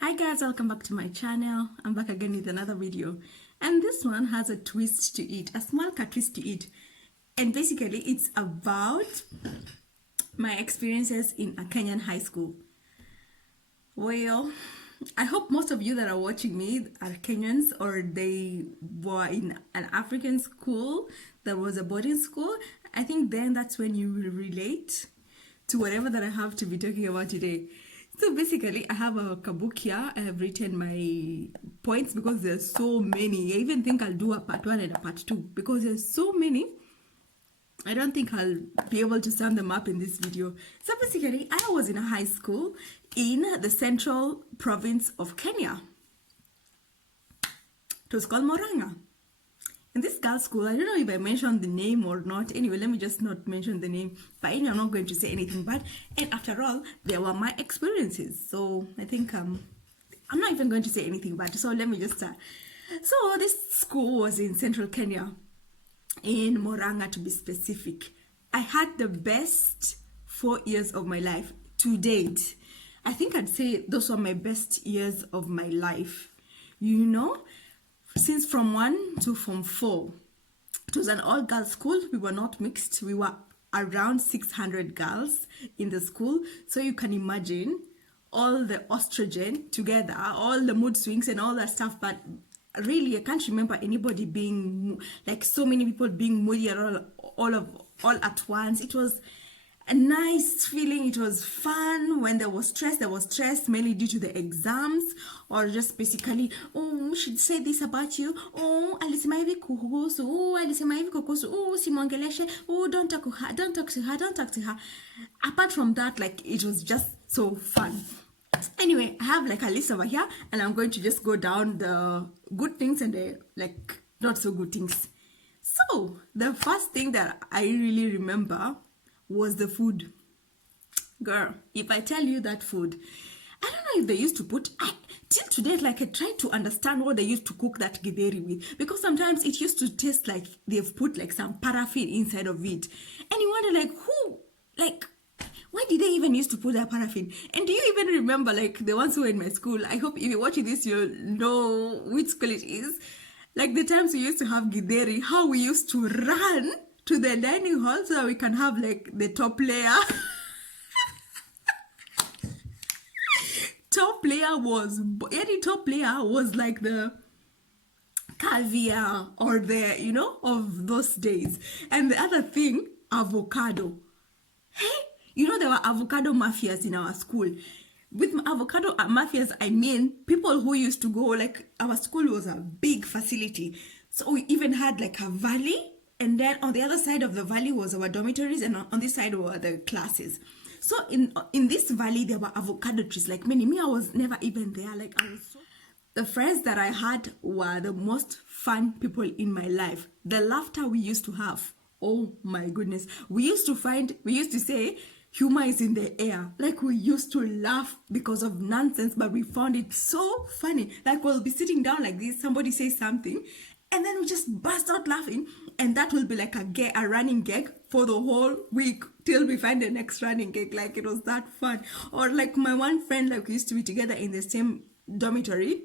Hi guys, welcome back to my channel. I'm back again with another video, and this one has a twist to it, a small cut twist to it, and basically it's about my experiences in a Kenyan high school. Well, I hope most of you that are watching me are Kenyans or they were in an African school that was a boarding school. I think then that's when you will relate to whatever that I have to be talking about today. So basically, I have a kabook here. I have written my points because there's so many. I even think I'll do a part 1 and a part 2 because there's so many. I don't think I'll be able to sum them up in this video. So basically, I was in a high school in the central province of Kenya. It was called Moranga. In this girls' school, I don't know if I mentioned the name or not. Anyway, let me just not mention the name. But anyway, I'm not going to say anything bad. And after all, they were my experiences. So I think I'm not even going to say anything bad. So let me just start. So this school was in central Kenya, in Moranga to be specific. I had the best 4 years of my life to date. I think I'd say those were my best years of my life. You know? Since from 1 to from 4, it was an all-girls school. We were not mixed. We were around 600 girls in the school. So you can imagine all the estrogen together, all the mood swings and all that stuff. But really, I can't remember anybody being, like so many people being moody all at once. It was a nice feeling. It was fun. When there was stress mainly due to the exams or just basically, oh, we should say this about you. Oh, alisema hivi kuhusu. Oh, alisema hivi kuhusu. Oh, simwongeleshe. Oh, don't talk to her. Apart from that, like, it was just so fun. Anyway, I have like a list over here and I'm going to just go down the good things and the like not so good things. So the first thing that I really remember was the food. Girl, if I tell you that food, I don't know if they used to put, till today, like I try to understand what they used to cook that githeri with, because sometimes it used to taste like they've put like some paraffin inside of it, and you wonder like why did they even used to put that paraffin? And do you even remember, like, the ones who were in my school? I hope if you're watching this, you'll know which school it is. Like the times we used to have githeri, how we used to run to the dining hall so that we can have like the top layer. Top layer was like the caviar or the, you know, of those days. And the other thing, avocado. Hey, you know, there were avocado mafias in our school. With avocado mafias, I mean people who used to go, like, our school was a big facility. So we even had like a valley, and then on the other side of the valley was our dormitories, and on this side were the classes. So in this valley, there were avocado trees, like many. Me, I was never even there. Like, I was so... The friends that I had were the most fun people in my life. The laughter we used to have. Oh my goodness. We used to say, humor is in the air. Like, we used to laugh because of nonsense, but we found it so funny. Like, we'll be sitting down like this, somebody says something, and then we just burst out laughing, and that will be like a running gag for the whole week till we find the next running gag. Like, it was that fun. Or like my one friend, like, we used to be together in the same dormitory.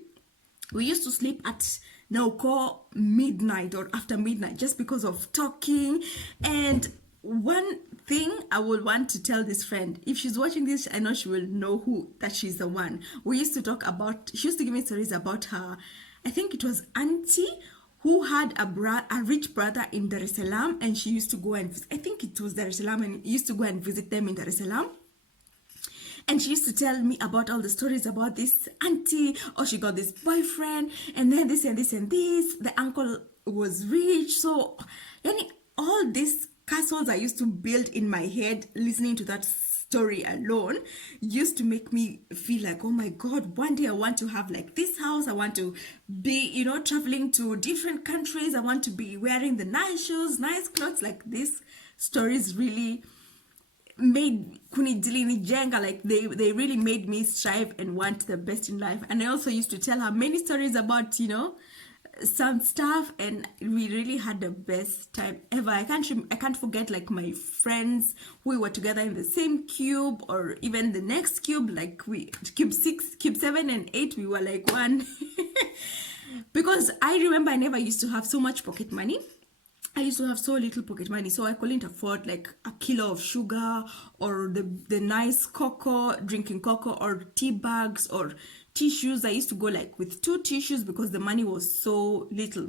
We used to sleep at now call midnight or after midnight just because of talking. And one thing I would want to tell this friend, if she's watching this, I know she will know that she's the one. We used to talk about, she used to give me stories about her, I think it was auntie who had a rich brother in Dar es Salaam, and she used to go and visit, I think it was Dar es Salaam, and used to go and visit them in Dar es Salaam. And she used to tell me about all the stories about this auntie, or she got this boyfriend, and then this and this and this. The uncle was rich. So, all these castles I used to build in my head, listening to that story alone, used to make me feel like, oh my God, one day I want to have like this house. I want to be, you know, traveling to different countries. I want to be wearing the nice shoes, nice clothes. Like, these stories really made jenga, like they really made me strive and want the best in life. And I also used to tell her many stories about, you know, some stuff, and we really had the best time ever. I can't forget like my friends who we were together in the same cube, or even the next cube, like we cube 6, cube 7 and 8, we were like one. Because I remember I never used to have so much pocket money. I used to have so little pocket money, so I couldn't afford like a kilo of sugar, or the nice cocoa, drinking cocoa, or tea bags, or tissues. I used to go like with 2 tissues because the money was so little.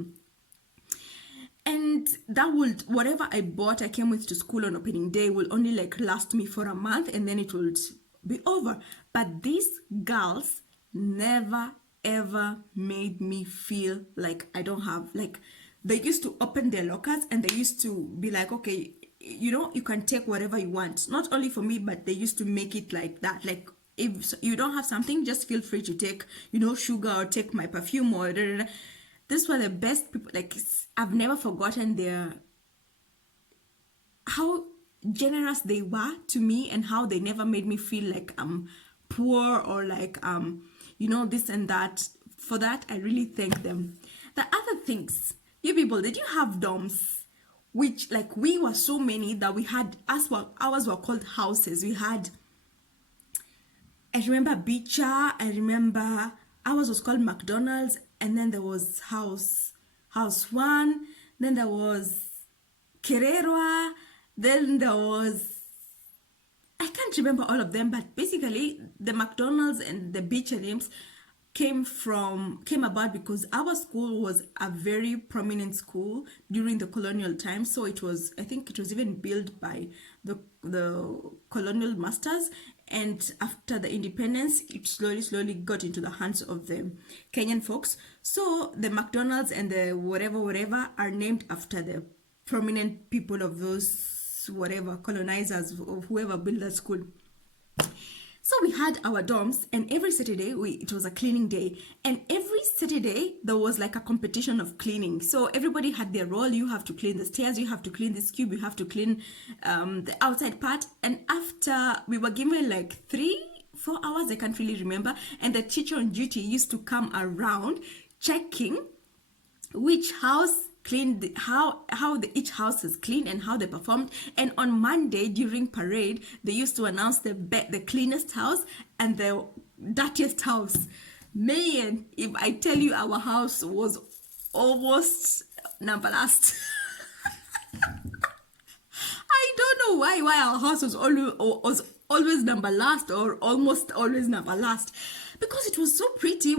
And that would, whatever I bought, I came with to school on opening day, will only like last me for a month, and then it would be over. But these girls never ever made me feel like I don't have, like, they used to open their lockers and they used to be like, okay, you know, you can take whatever you want. Not only for me, but they used to make it like that. Like, if you don't have something, just feel free to take, you know, sugar, or take my perfume, or da, da, da. These were the best people. Like, I've never forgotten how generous they were to me, and how they never made me feel like I'm poor, or like you know, this and that. For that, I really thank them. The other things, you people, did you have dorms? Which, like, we were so many that we had, ours were called houses. We had, I remember Beecher, I remember ours was called McDonald's, and then there was house 1, then there was Kererwa, then there was, I can't remember all of them, but basically the McDonald's and the Beecher names came about because our school was a very prominent school during the colonial time. So it was, I think it was even built by the colonial masters, and after the independence, it slowly got into the hands of the Kenyan folks. So the McDonald's and the whatever are named after the prominent people of those whatever colonizers, or whoever built that school. So we had our dorms, and every Saturday it was a cleaning day, and every Saturday there was like a competition of cleaning. So everybody had their role. You have to clean the stairs, you have to clean this cube, you have to clean the outside part. And after, we were given like 3-4 hours, I can't really remember, and the teacher on duty used to come around checking which house cleaned, how each house is clean and how they performed. And on Monday during parade, they used to announce the cleanest house and the dirtiest house. Man, if I tell you, our house was almost number last. I don't know why our house was always number last, or almost always number last, because it was so pretty.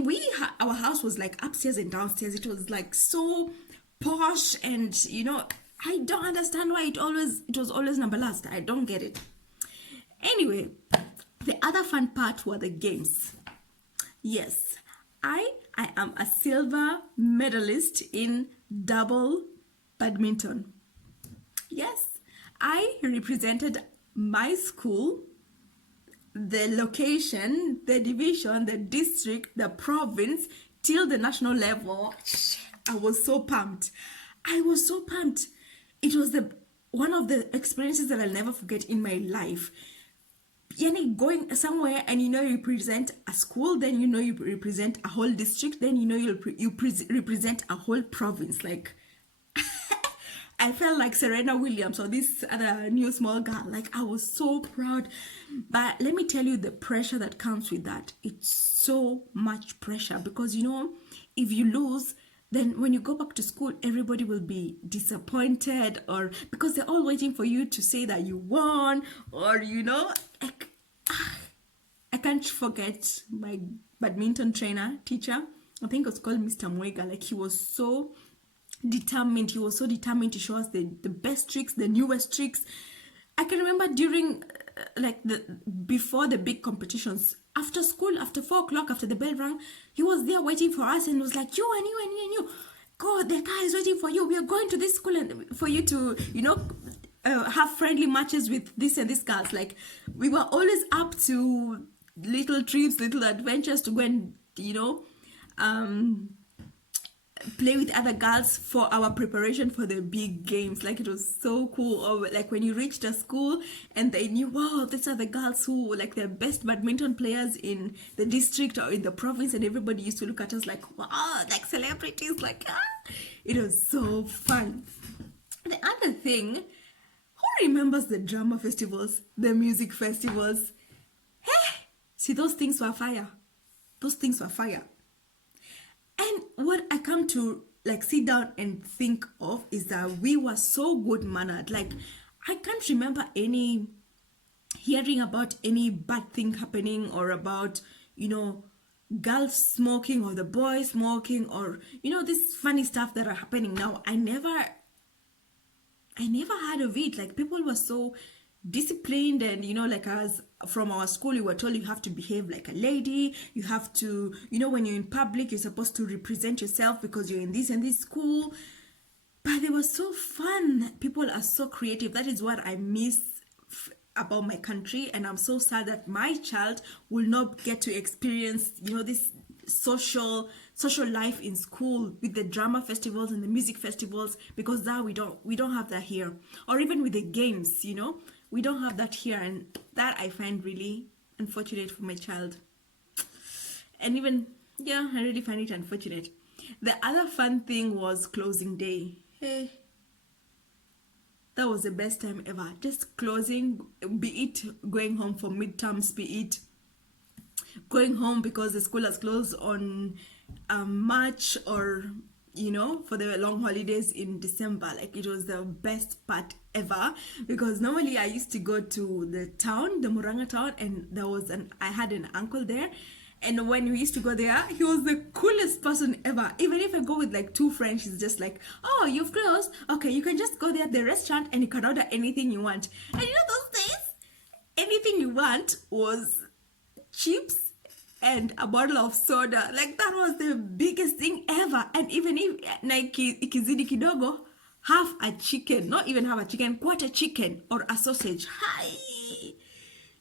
Our house was like upstairs and downstairs. It was like so posh, and you know, I don't understand why it was always number last. I don't get it. Anyway, the other fun part were the games. Yes, I am a silver medalist in double badminton. Yes, I represented my school, the location, the division, the district, the province, till the national level. I was so pumped. It was one of the experiences that I'll never forget in my life. Yani, going somewhere and you know you represent a school, then you know you represent a whole district, then you know you represent a whole province. Like, I felt like Serena Williams or this other new small girl. Like, I was so proud. But let me tell you the pressure that comes with that. It's so much pressure, because you know, if you lose, then when you go back to school, everybody will be disappointed, or because they're all waiting for you to say that you won, or you know, I can't forget my badminton teacher. I think it was called Mr. Mwega. Like, he was so determined. He was so determined to show us the best tricks, the newest tricks. I can remember during before the big competitions, after school, after 4 o'clock, after the bell rang, he was there waiting for us and was like, you and you and you and you, God, the guy is waiting for you. We are going to this school and for you to, you know, have friendly matches with this and this girls. Like, we were always up to little trips, little adventures to go and, you know, play with other girls for our preparation for the big games. Like, it was so cool. Or like when you reached a school and they knew, wow, these are the girls who like the best badminton players in the district or in the province, and everybody used to look at us like, wow, like celebrities, like, it was so fun. The other thing, who remembers the drama festivals, the music festivals? Hey, see, those things were fire. Those things were fire. And what I come to like sit down and think of is that we were so good mannered. Like, I can't remember any hearing about any bad thing happening, or about, girls smoking or the boys smoking, or this funny stuff that are happening now. I never heard of it. Like, people were so disciplined, and like, as from our school, you were told you have to behave like a lady, you have to, when you're in public, you're supposed to represent yourself because you're in this and this school. But they were so fun. People are so creative. That is what I miss about my country, and I'm so sad that my child will not get to experience this social life in school, with the drama festivals and the music festivals, because that we don't have that here. Or even with the games, we don't have that here, and that I find really unfortunate for my child. And even, I really find it unfortunate. The other fun thing was closing day. Hey, that was the best time ever. Just closing, be it going home for midterms, be it going home because the school has closed on March, or for the long holidays in December. Like, it was the best part ever, because normally I used to go to the town, the Muranga town, and I had an uncle there, and when we used to go there, he was the coolest person ever. Even if I go with like two friends, he's just like, oh, you've closed, okay, you can just go there at the restaurant and you can order anything you want. And those days, anything you want was chips and a bottle of soda. Like, that was the biggest thing ever. And even if like ikizidi kidogo, half a chicken, not even half a chicken, quarter chicken or a sausage. Hi,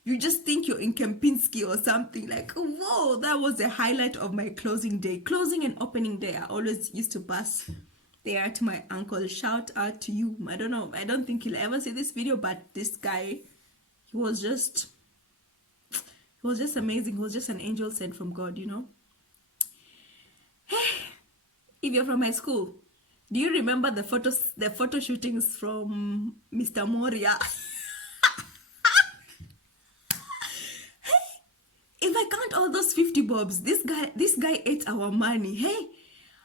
you just think you're in Kempinski or something. Like, whoa, that was the highlight of my closing day. Closing and opening day, I always used to pass there to my uncle. Shout out to you. I don't know, I don't think he'll ever see this video, but this guy, he was just amazing. He was just an angel sent from God, If you're from my school, do you remember the photo shootings from Mr. Moria? If I count all those 50 bobs, this guy ate our money. Hey,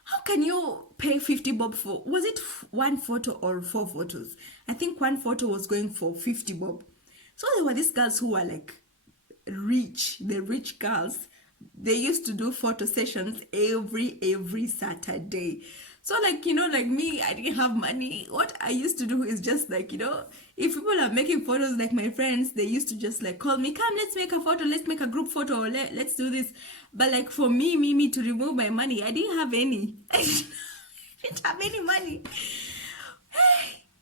how can you pay 50 bob for, was it one photo or 4 photos? I think one photo was going for 50 bob. So there were these girls who were like rich, the rich girls. They used to do photo sessions every Saturday. So like, like me, I didn't have money. What I used to do is just like, if people are making photos, like my friends, they used to just like call me, come, let's make a photo, let's make a group photo, or let's do this. But like for me to remove my money, I didn't have any. I didn't have any money.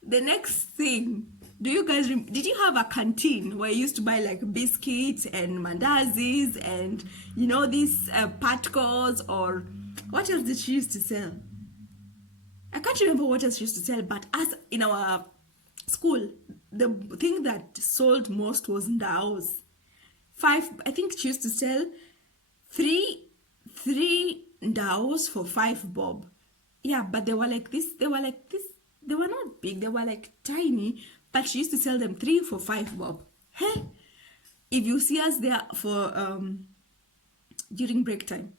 The next thing, do you guys, did you have a canteen where you used to buy like biscuits and mandazis and, these patkos, or what else did she used to sell? I can't remember what else she used to sell, but as in our school, the thing that sold most was ndaos. I think she used to sell three ndaos for 5 bob. Yeah, but they were like this. They were not big. They were like tiny, but she used to sell them 3 for 5 bob. Hey, if you see us there for during break time,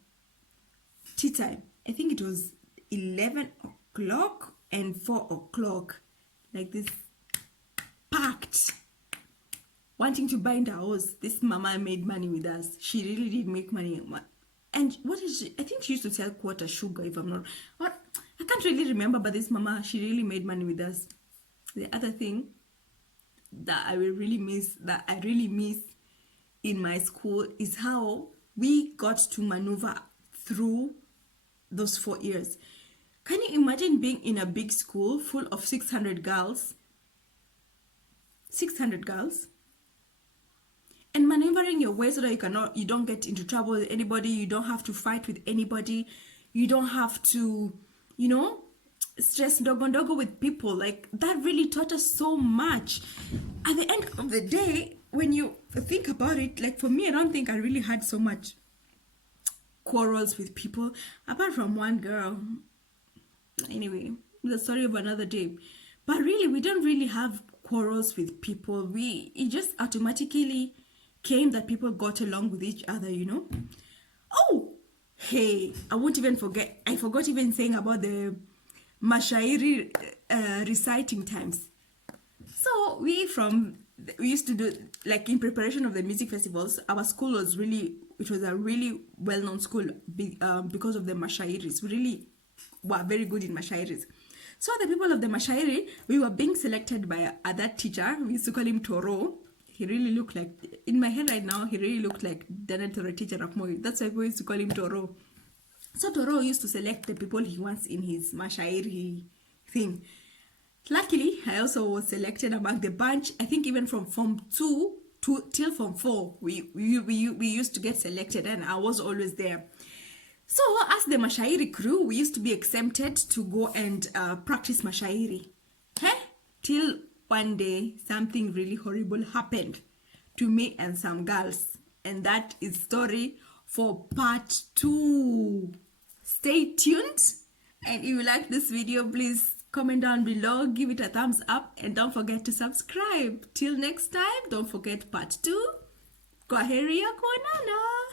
tea time, I think it was 11 o'clock and 4 o'clock, like this, packed, wanting to buy ndaos. This mama made money with us. She really did make money. And what is she? I think she used to sell quarter sugar, if I'm not. What? I can't really remember, but this mama, she really made money with us. The other thing that I really miss in my school is how we got to maneuver through those 4 years. Can you imagine being in a big school full of 600 girls? 600 girls? And maneuvering your way so that you don't get into trouble with anybody, you don't have to fight with anybody, you don't have to you know, stress ndogo ndogo with people. Like, that really taught us so much. At the end of the day, when you think about it, like, for me, I don't think I really had so much quarrels with people, apart from one girl. Anyway, the story of another day. But really, we don't really have quarrels with people. It just automatically came that people got along with each other, you know. Oh, hey, I won't even forget. I forgot even saying about the mashairi reciting times. So we used to do, like, in preparation of the music festivals. Our school was a really well-known school because of the mashairis. We really were very good in mashairis. So the people of the mashairi, we were being selected by that teacher. We used to call him Toro. He really looked like, in my head right now, he really looked like Daniel Toro, teacher of Moi. That's why we used to call him Toro. So Toro used to select the people he wants in his mashairi thing. Luckily, I also was selected among the bunch. I think even from Form 2 till Form 4, we used to get selected, and I was always there. So, as the mashairi crew, we used to be exempted to go and practice mashairi. Till one day, something really horrible happened to me and some girls. And that is story for part 2. Stay tuned. And if you like this video, please comment down below, give it a thumbs up, and don't forget to subscribe. Till next time, don't forget part 2. Kwaheria konana.